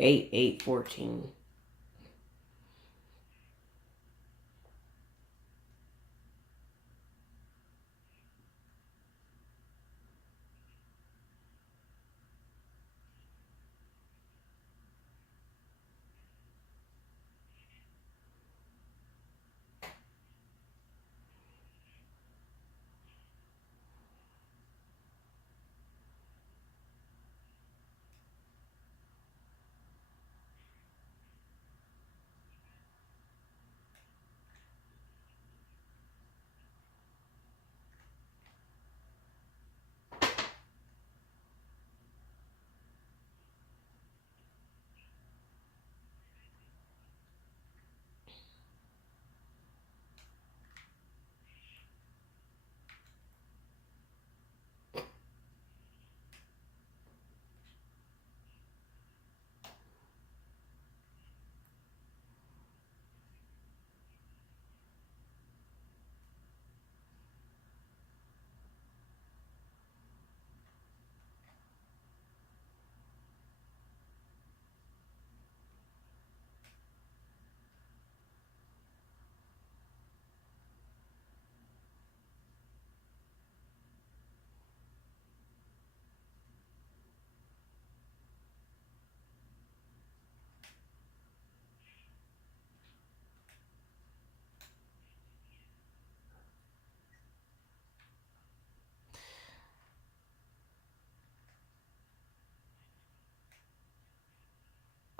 8-8-14.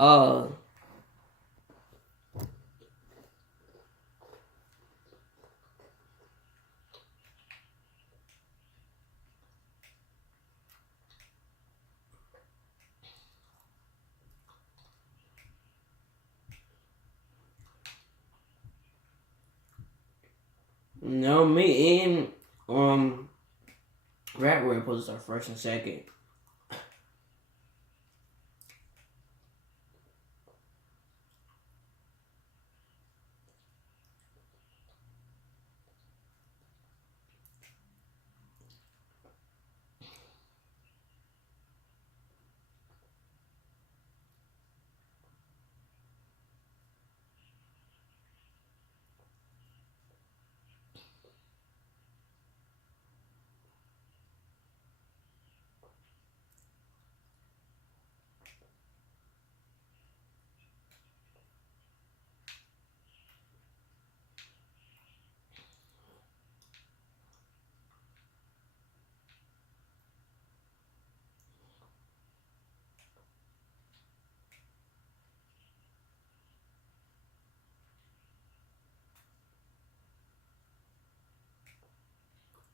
Uh, no, me and Rat were supposed to start first and second.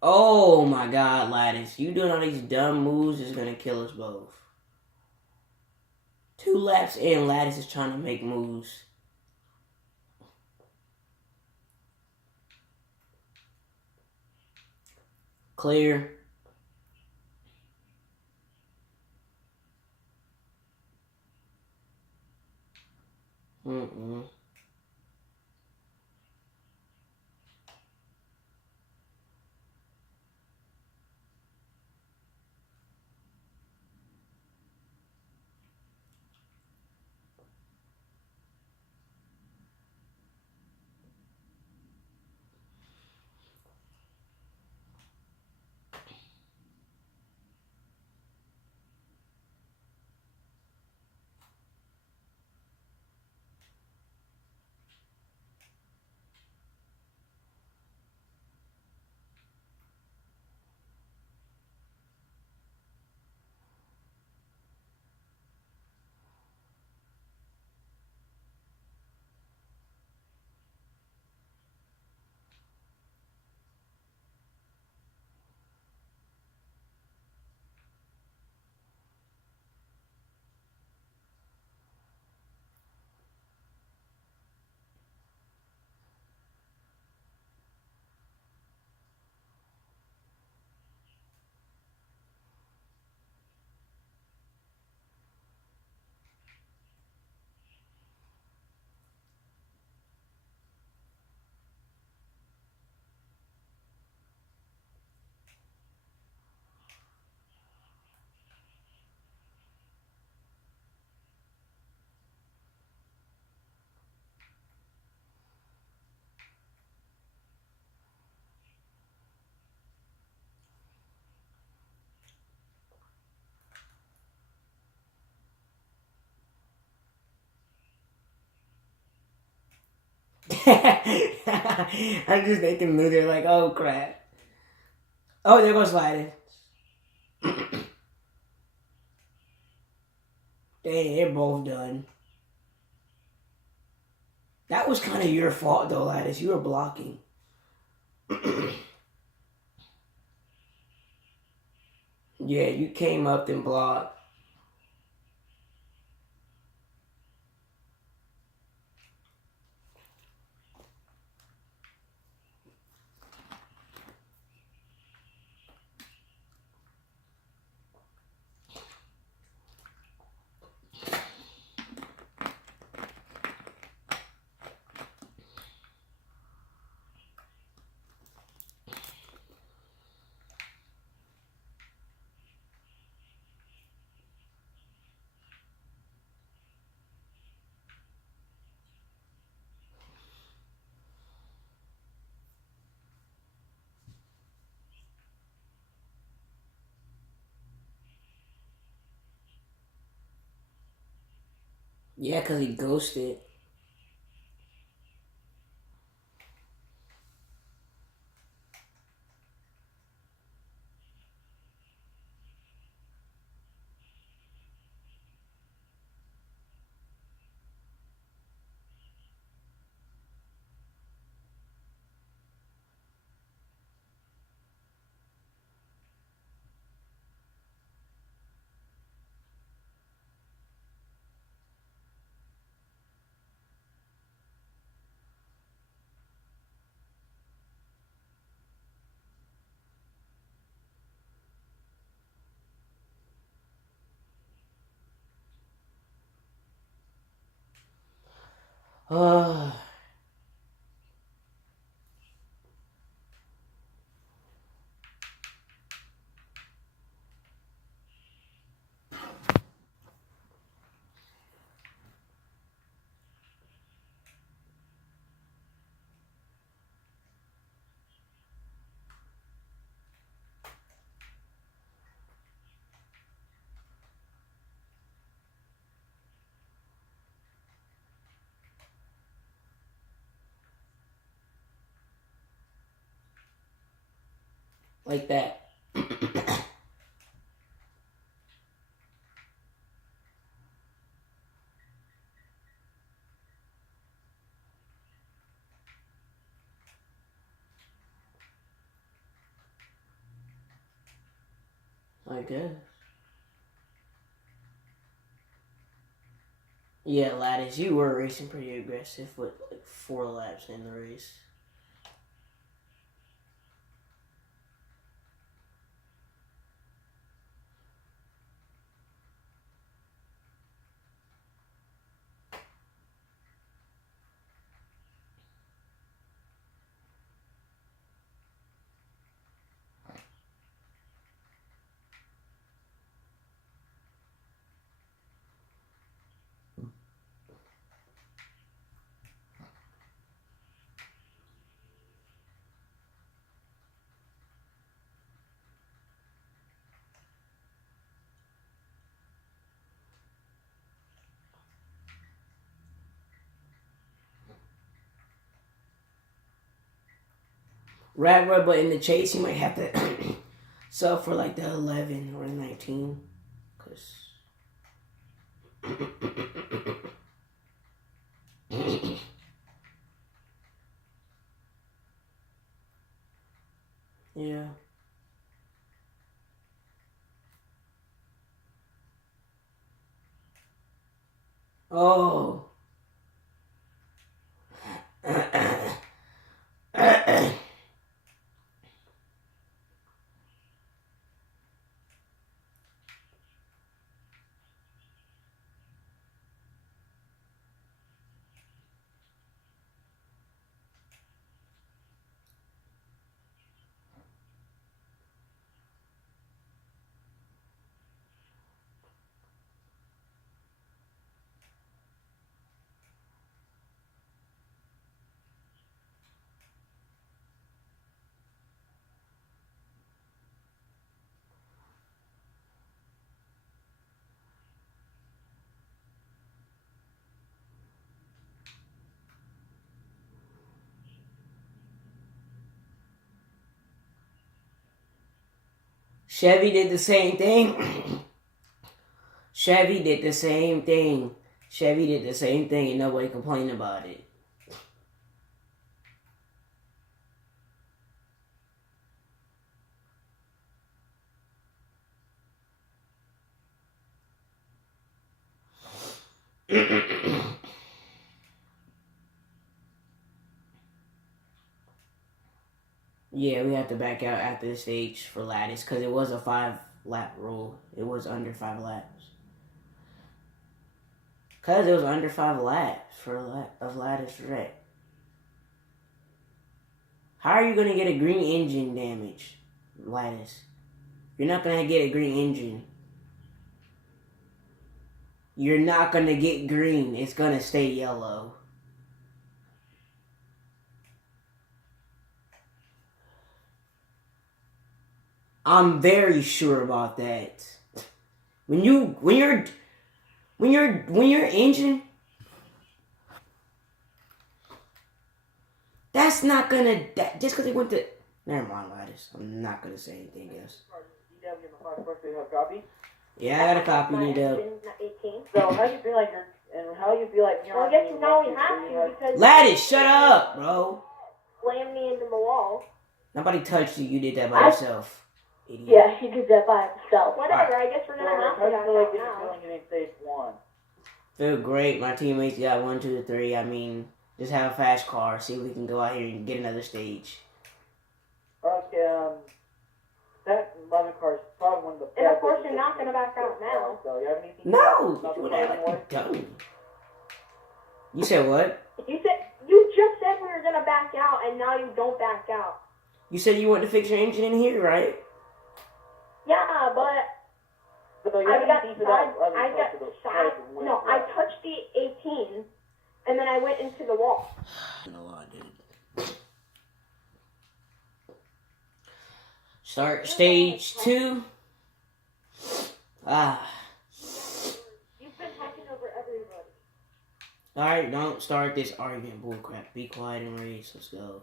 Oh my God, Lattice! You doing all these dumb moves is gonna kill us both. 2 laps in, Lattice is trying to make moves. Clear. Mm-mm. I'm just thinking they're like, oh crap. Oh, there goes sliding. Dang, they're both done. That was kind of your fault though, Lattice. You were blocking. Yeah, you came up and blocked. Yeah, because he ghosted. Like that. I guess. Yeah, Lattice, you were racing pretty aggressive with like 4 laps in the race. Right, but in the chase, you might have to sub for like the 11 or 19. Cause yeah. Oh. Chevy did the same thing. Chevy did the same thing. Chevy did the same thing and nobody complained about it. Yeah, we have to back out after the stage for lattice because it was a 5-lap rule. It was under 5 laps. Because it was under 5 laps for of lattice track. How are you going to get a green engine damage, lattice? You're not going to get a green engine. You're not going to get green. It's going to stay yellow. I'm very sure about that. When your engine, that's not gonna just because it went to. Never mind, lattice. I'm not gonna say anything else. Yeah, I got a copy. So how do you feel like Well, I guess now we have to because Lattice, shut up, bro. slammed me into the wall. Nobody touched you. You did that by yourself. Idiot. Yeah, he did that by himself. Whatever, I guess we're gonna have to How do you feel like now. you're feeling in stage 1? Feel great. My teammates got 1, 2, 3. I mean, just have a fast car. See if we can go out here and get another stage. Okay, that 11 car is probably one of the best. And of course, you're not gonna back out now. So you have anything? No, you like dumb. You said what? You just said we were gonna back out, and now you don't back out. You said you wanted to fix your engine in here, right? Yeah, but So you I have got anything for that 11 I car got for the side. second win, No, I right? touched the 18, and then I went into the wall. No, I didn't. Start stage 2. You've been talking over everybody. Alright, don't start this argument, bullcrap. Be quiet and race. Let's go.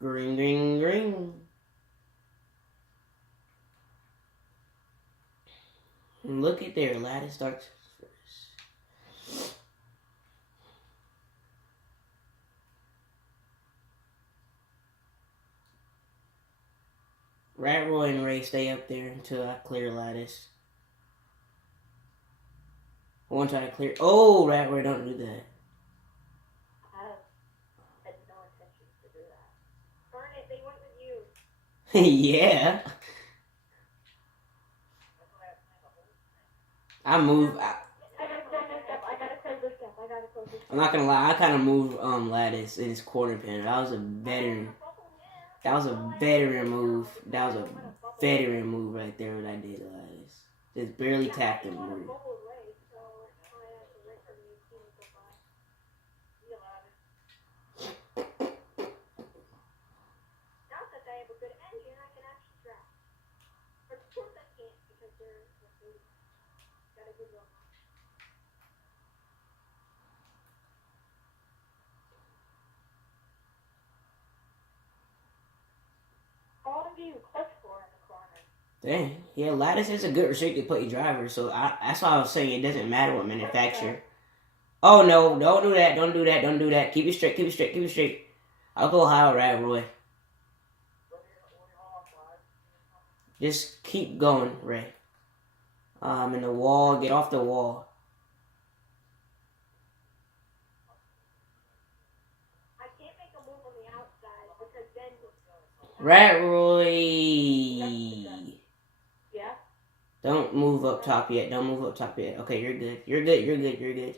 Green, green, green. And look at there, lattice starts first. Rat Roy and Ray stay up there until I clear lattice. I want to try to clear. Oh, Rat Roy, don't do that. I had no intention to do that. Darn it, they went with you. Yeah. I move. I gotta close this gap. I gotta close this gap. I'm not gonna lie. I kind of moved lattice in his quarter pin. That was a veteran. That was a veteran move. That was a veteran move right there. What I did, lattice. Just barely tapped him. Move. Dang, yeah, lattice is a good restricted plate driver, so that's why I was saying it doesn't matter what manufacturer. Oh no, don't do that, don't do that, don't do that. Keep it straight, keep it straight, keep it straight. I'll go high, Rat Roy. Just keep going, Ray. In the wall, get off the wall. I can't make a move on the outside because then. Rat Roy. Yeah. Don't move up top yet. Don't move up top yet. Okay, you're good. You're good. You're good. You're good.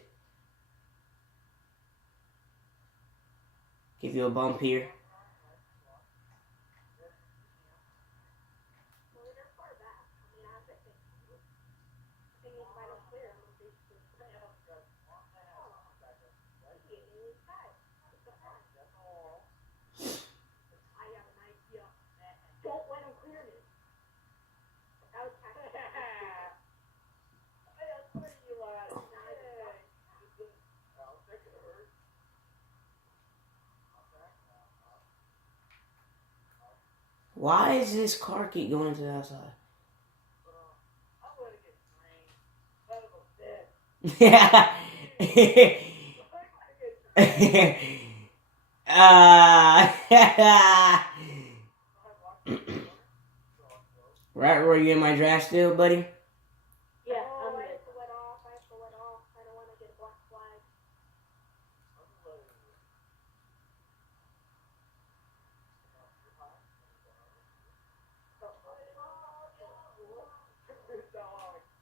Give you a bump here. Why is this car keep going to the outside? I'm going to get trained. Son of a bitch. Right, were you in my draft still, buddy? Yeah, I have to let off. I don't want to get a black flag.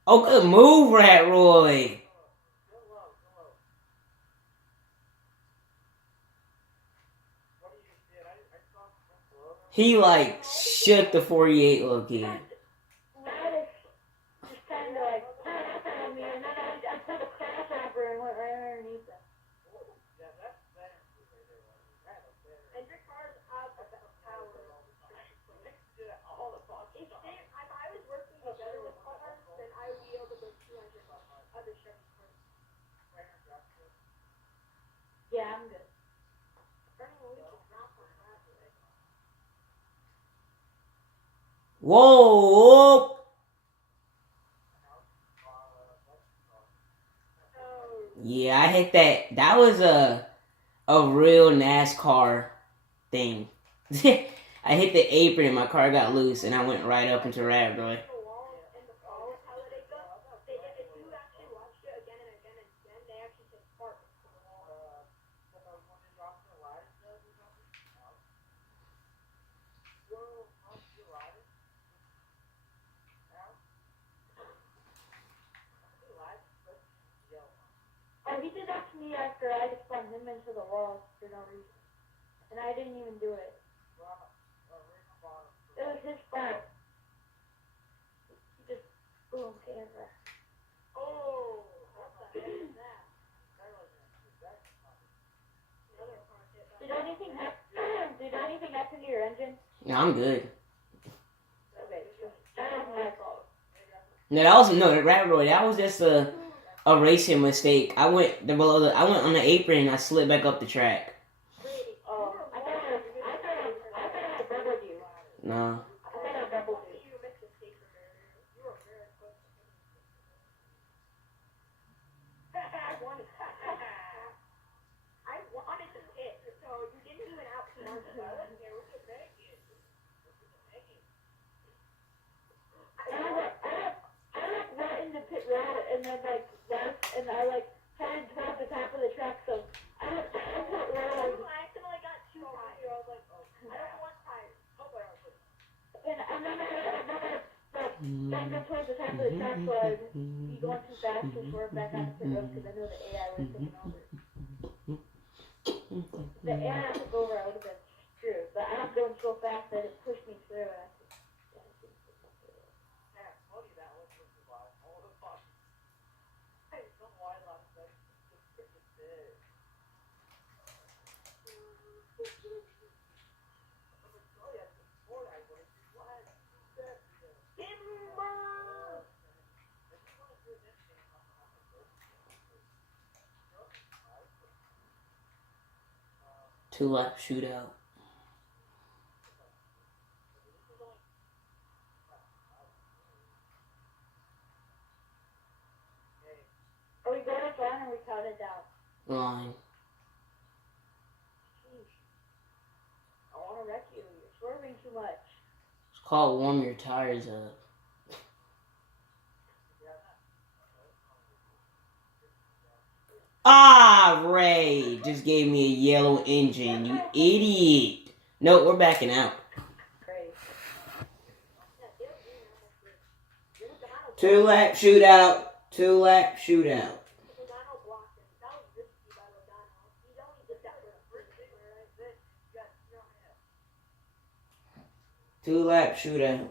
Oh, good move, Rat Roy. He like shook the 48 little kid. Lattice just kind of like on me, and then I put a crossover and went right underneath it. And your car's out of power. If I was working together with cars, then I would be able to go 200 other Chevy cars. Yeah, I'm good. Whoa! Yeah, I hit that. That was a real NASCAR thing. I hit the apron and my car got loose and I went right up into Rat Roy. In the fall of Talladega, if you actually watched it again and again and again, they actually say spark to the wall. Oh, he did that to me after I just spun him into the wall for no reason. And I didn't even do it. It was his fault. He just boom, camera. Oh, what the heck is that? Did anything happen to your engine? No, I'm good. Okay, that was my fault. No, the Rat Roy. That was just a racing mistake. I went on the apron and I slid back up the track. Oh, I thought I doubled you. No. I thought I doubled you. I wanted to hit, so you didn't even have to mark it. I went in the pit road and then like left and I like headed towards the top of the track, so I accidentally got two tires. I was like, oh, I don't want tires. And then I got towards the top of the track, so I'd be going too fast to swerve back on the pit road because I knew the AI was taking over. The AI took over, I would have been screwed, but I was going so fast that it pushed me through. And Two-lap shootout. Are we going up line or we counted down? Line. Sheesh. I want to wreck you. You're swerving too much. It's called warm your tires up. Ah, Ray just gave me a yellow engine, you idiot. No, we're backing out. Great. Two-lap shootout. Two-lap shootout. Two-lap shootout.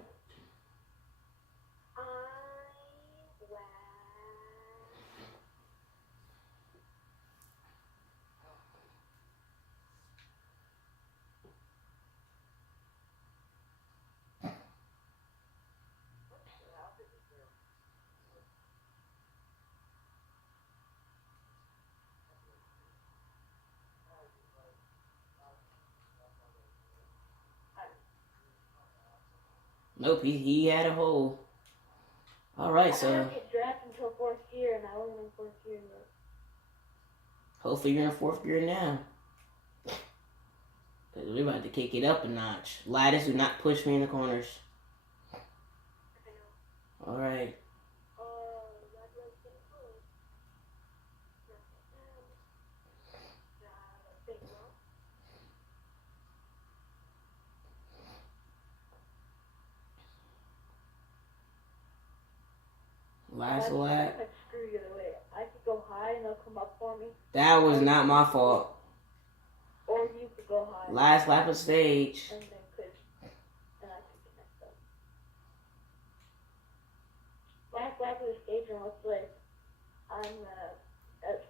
Nope, he had a hole. Alright, I so didn't get drafted until 4th gear, and I wasn't in 4th gear yet. hopefully you're in 4th gear now. Because we're about to kick it up a notch. Lattice, do not push me in the corners. Alright. Last lap. Like, screw you the way. I could go high and they'll come up for me. That was not my fault. Or you could go high. Last lap of stage. And then and I could connect up. Last lap of the stage, and looks like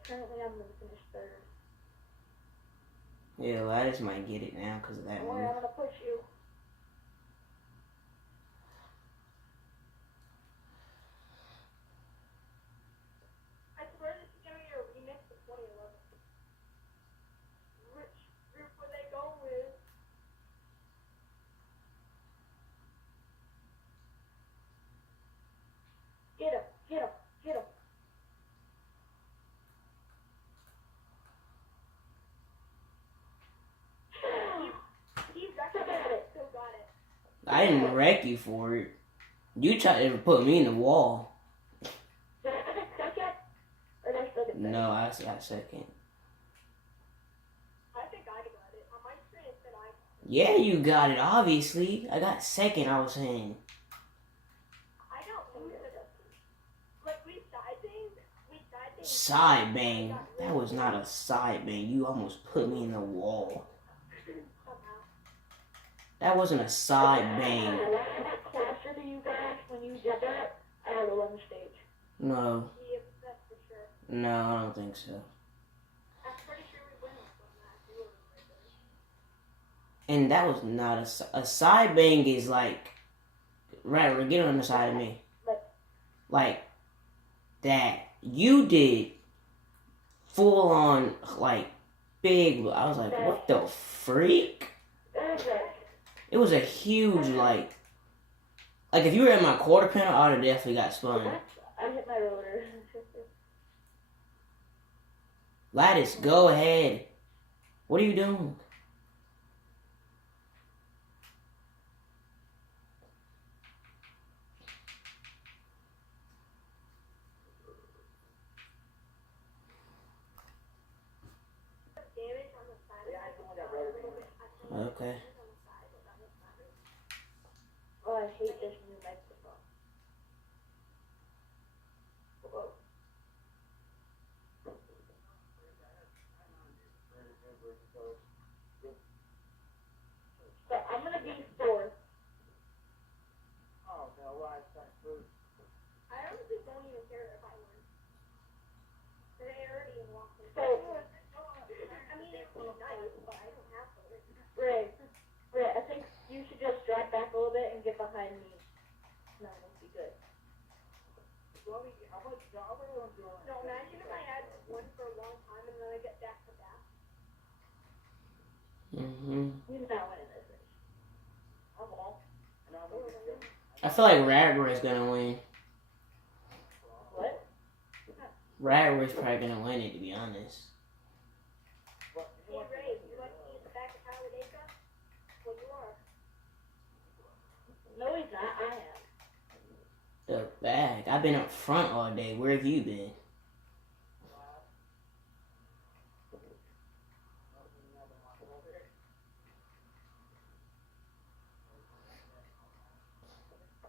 currently I'm gonna finish 3rd. Yeah, Lattice might get it now because of that Don't one. worry, I'm gonna push you. I swear this is gonna be a remix of 2011. Which group would they go with? Get him, get him, get him. He's still got it. I didn't wreck you for it. You tried to put me in the wall. Did I get second? Or did I still get second? No, I got second. I think I got it. On my screen it said I. Yeah, you got it, obviously. I got second, I was saying. I don't know. Like, we side things. Side bang. That was not a side bang. You almost put me in the wall. That wasn't a side bang. I got closer to you guys when you did that. I had to win the stage. No. Yeah, that's for sure. No, I don't think so. I'm pretty sure we win on that. And that was not a side bang is like, right, get on the side of me. Like, that. You did full on, like, big, I was like, what the freak? It was a huge, like if you were in my quarter panel, I would have definitely got spun. I hit my roller. Lattice, go ahead. What are you doing? Okay. Oh, I hate this new microphone. Whoa. So I'm gonna be 4th. Oh, no, why is that food? I honestly don't even care if I win. They already walked in. I mean, it would be nice, but I don't have to win. Ray, I think you should just drop back a little bit and get behind me. No, it'll be good. How much job are you doing? No, imagine if I had one for a long time and then I get back to back. He's not winning this race. I'm all. I feel like Radward's gonna win. What? Radward's probably gonna win it, to be honest. Hey Ray, you like to be in the back of Talladega? Well, you are. No, he's not. I am. The back. I've been up front all day. Where have you been?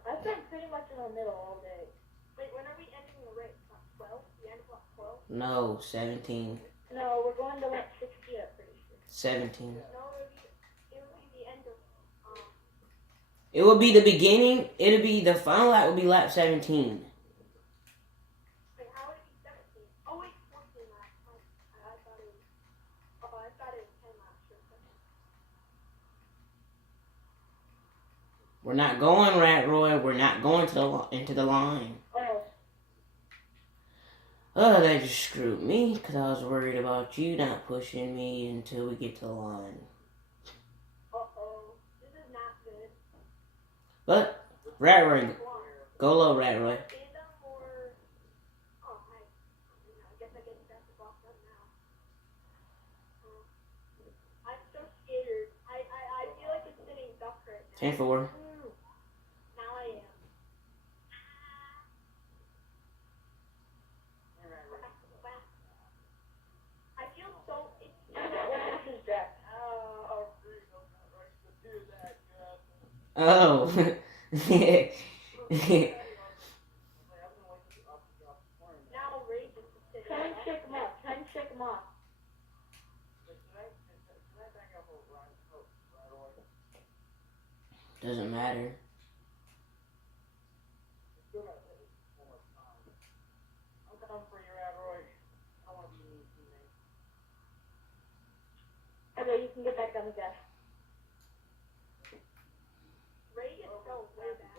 I've been pretty much in the middle all day. Wait, when are we ending the race? 12? The end of 12? No, 17. No, we're going to like 16, I'm pretty sure. 17. No, it would be the end of, It will be the beginning. It'll be the final lap. Will be lap 17. wait, how would it be 17? Oh, wait, 14 laps. I thought it was, I thought it was 10 laps. Sure. We're not going, Rat Roy. We're not going into the line. Oh. Oh, that just screwed me because I was worried about you not pushing me until we get to the line. Uh-oh. This is not good. But Rat Roy. Go low, Rat Roy. I guess I get that to box up now. I'm so scared. I feel like it's sitting duck right now. 10-4. Now I am. I feel so. This is Jack. Oh. Now Ray just sitting. Try and shake him off. Try and shake him off. Doesn't matter. I'm coming for you, Roy. I want to be mean teammate. Okay, you can get back on the desk. Ray is so way back.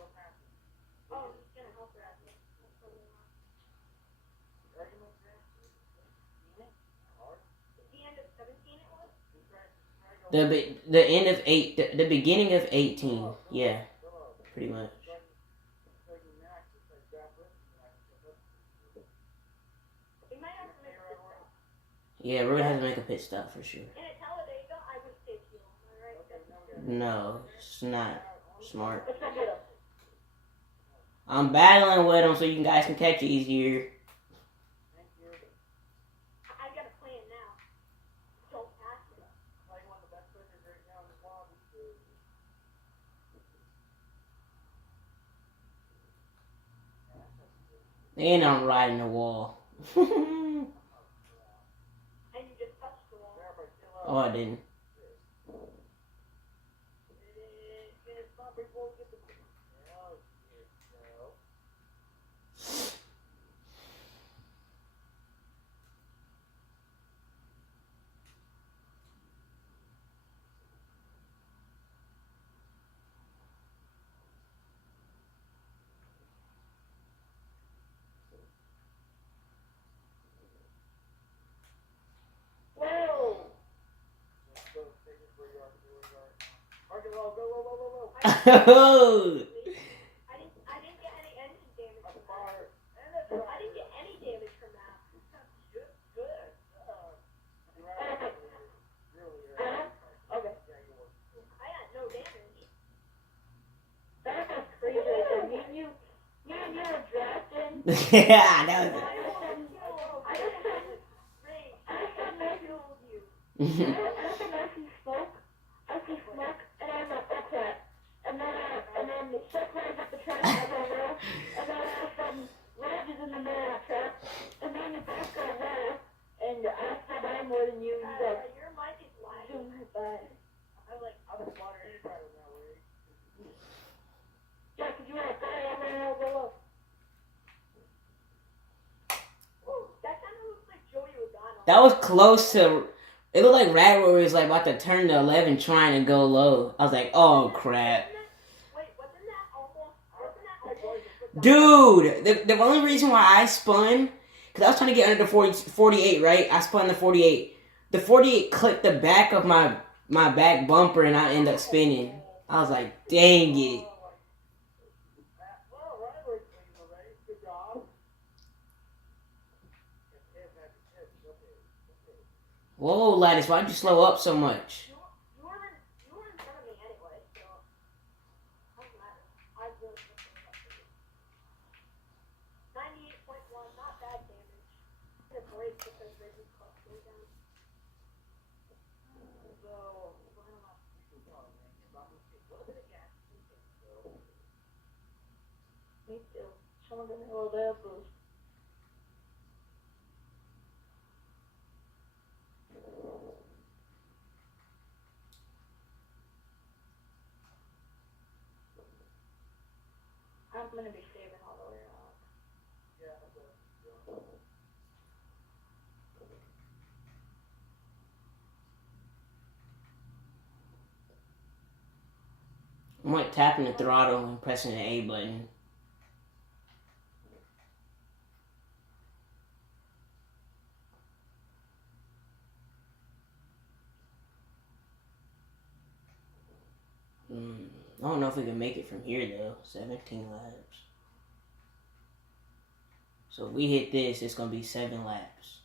Oh, he's gonna help her out. That's so wrong. The end of 17 it was? The end of the beginning of 18. Yeah, pretty much. We might have to make a pit stop. Yeah, we're gonna have to make a pit stop for sure. And at Talladega, I would stay fuel. Am I right? No, it's not smart. Let's go get him. I'm battling with him so you guys can catch it easier. I got a plan now. Don't pass it. And I'm riding the wall. And you just touched the wall. Oh, I didn't. Whoa! Oh! I didn't get any engine damage from that. I didn't get any damage from that. Okay. I got no damage. That was crazy. So me and you were drafting. Yeah, that was. I see smoke, and I'm like, oh crap. And then the ship runs up the track, I don't know. And then all of a sudden, Reg is in the middle of the track, and then you both go there, and I fell by more than you. You go, your mic is lagging. Zoom right by. I'm water driving that way. Yeah, because you were like, I'm gonna go up. Ooh, that kind of looks like Joey Logano. That was close to. It looked like Radwood was like about to turn to 11 trying to go low. I was like, oh crap. Wait, wasn't that almost? Dude, the only reason why I spun, because I was trying to get under the 48, right? I spun the 48. The 48 clipped the back of my back bumper and I ended up spinning. I was like, dang it. Good job. Whoa, Lattice, why'd you slow up so much? You were in front of me anyway, so doesn't matter. I really pushed it up for you. 98.1, not bad damage. I'm gonna break because Reggie's clutch way down. So, we're going to have to do something. I'm going to take a little bit of gas. Me too. Someone give me a little bit of boost. I'm gonna be saving all the way around. Yeah, I'm like tapping the throttle and pressing the A button. I don't know if we can make it from here though. 17 laps. So if we hit this, it's gonna be 7 laps.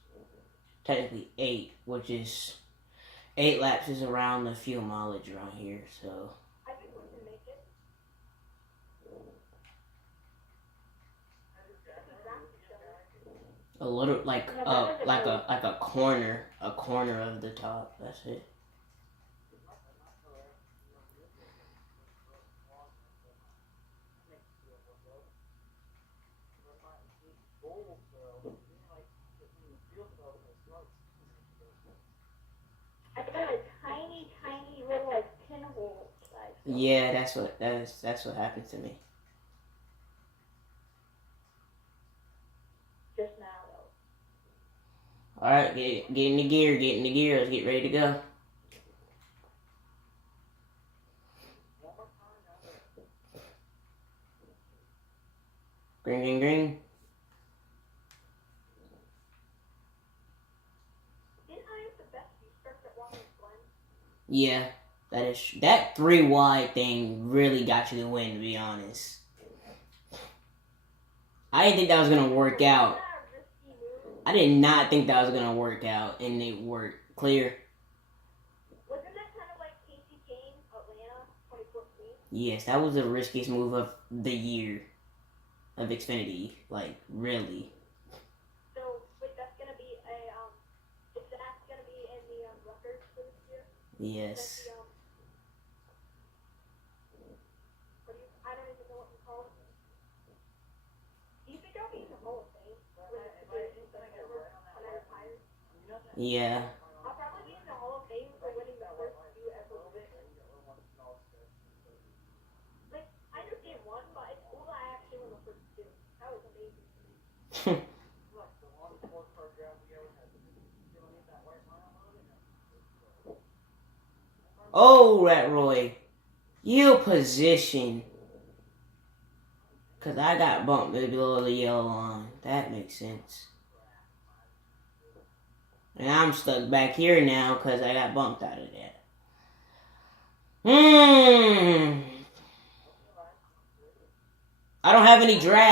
Technically 8, which is 8 laps is around the fuel mileage around here. So I think we can make it. a little like a corner of the top. That's it. I got a tiny little like pinhole size. Yeah, that's what happened to me. Just now though. All right, get in the gear. Let's get ready to go. Green. Didn't I have the best restart that one was one? Yeah, that 3 wide thing really got you the win. To be honest, I didn't think that was gonna work out. I did not think that was gonna work out, and it worked. Clear. Wasn't that kind of like Casey Kane, Atlanta, 2014? Yes, that was the riskiest move of the year of Xfinity. Like, really. So, wait, that's gonna be is that gonna be in the records for this year? Yes. I don't even know what you call it. Do you think I'll be in the Hall of Fame? When I retire? Yeah. I'll probably be in the Hall of Fame for winning the first few ever wins. Like, I understand one, but it's cool that I actually won the first two. That was amazing. Oh, Rat Roy. You position. Because I got bumped below the yellow line. That makes sense. And I'm stuck back here now because I got bumped out of that. I don't have any drag.